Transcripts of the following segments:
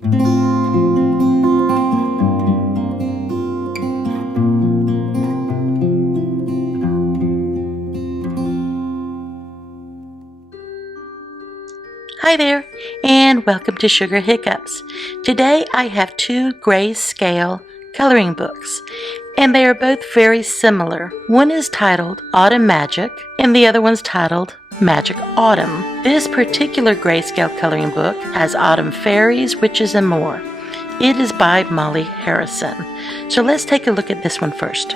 Hi there, and welcome to Sugar Hiccups. Today I have two grayscale coloring books, and they are both very similar. One is titled Autumn Magic, and the other one's titled Magic Autumn. This particular grayscale coloring book has autumn fairies, witches, and more. It is by Molly Harrison. So let's take a look at this one first.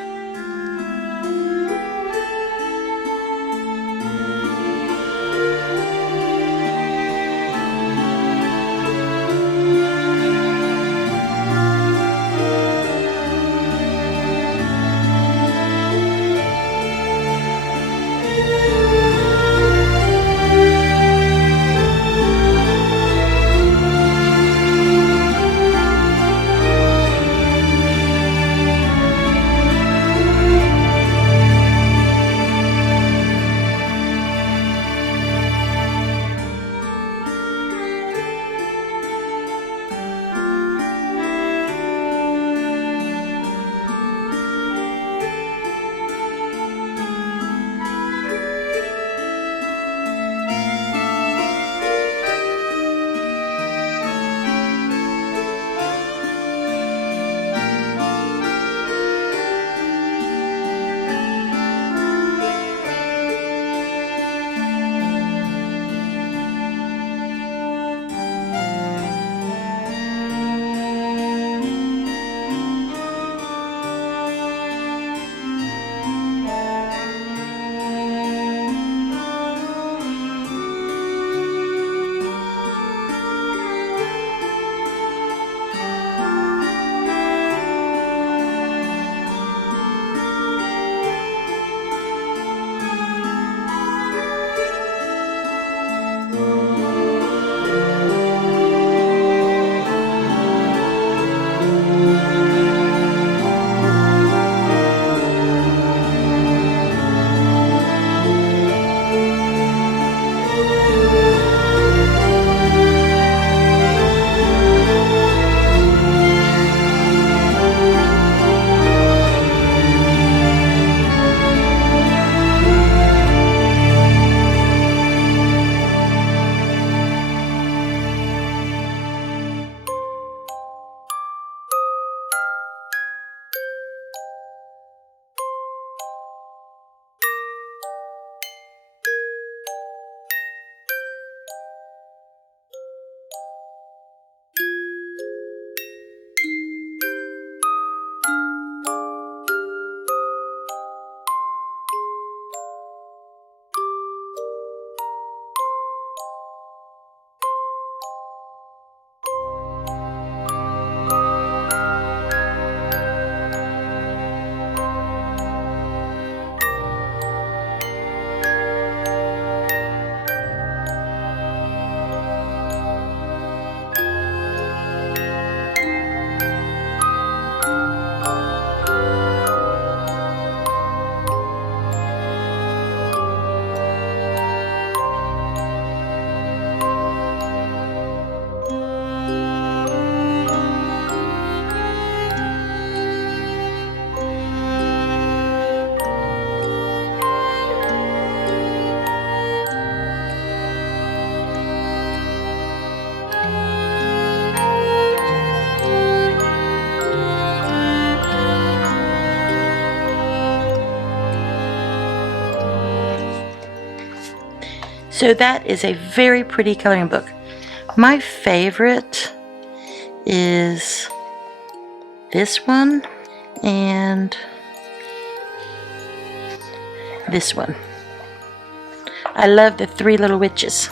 So that is a very pretty coloring book. My favorite is this one and this one. I love the three little witches.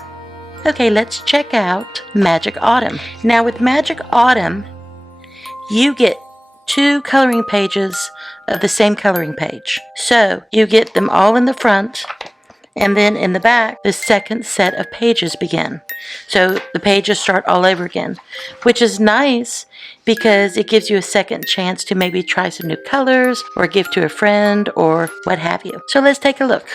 Okay, let's check out Magic Autumn. Now with Magic Autumn, you get two coloring pages of the same coloring page. So you get them all in the front, and then in the back, the second set of pages begin. So the pages start all over again, which is nice because it gives you a second chance to maybe try some new colors or give to a friend or what have you. So let's take a look.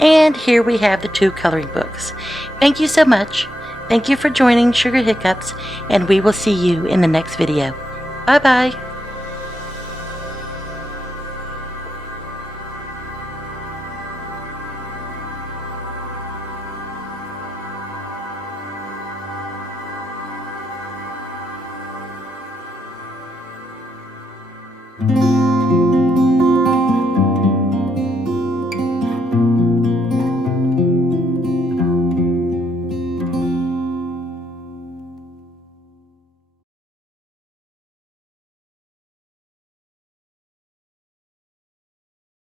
And here we have the 2 coloring books. Thank you so much. Thank you for joining Sugar Hiccups, and we will see you in the next video. Bye-bye.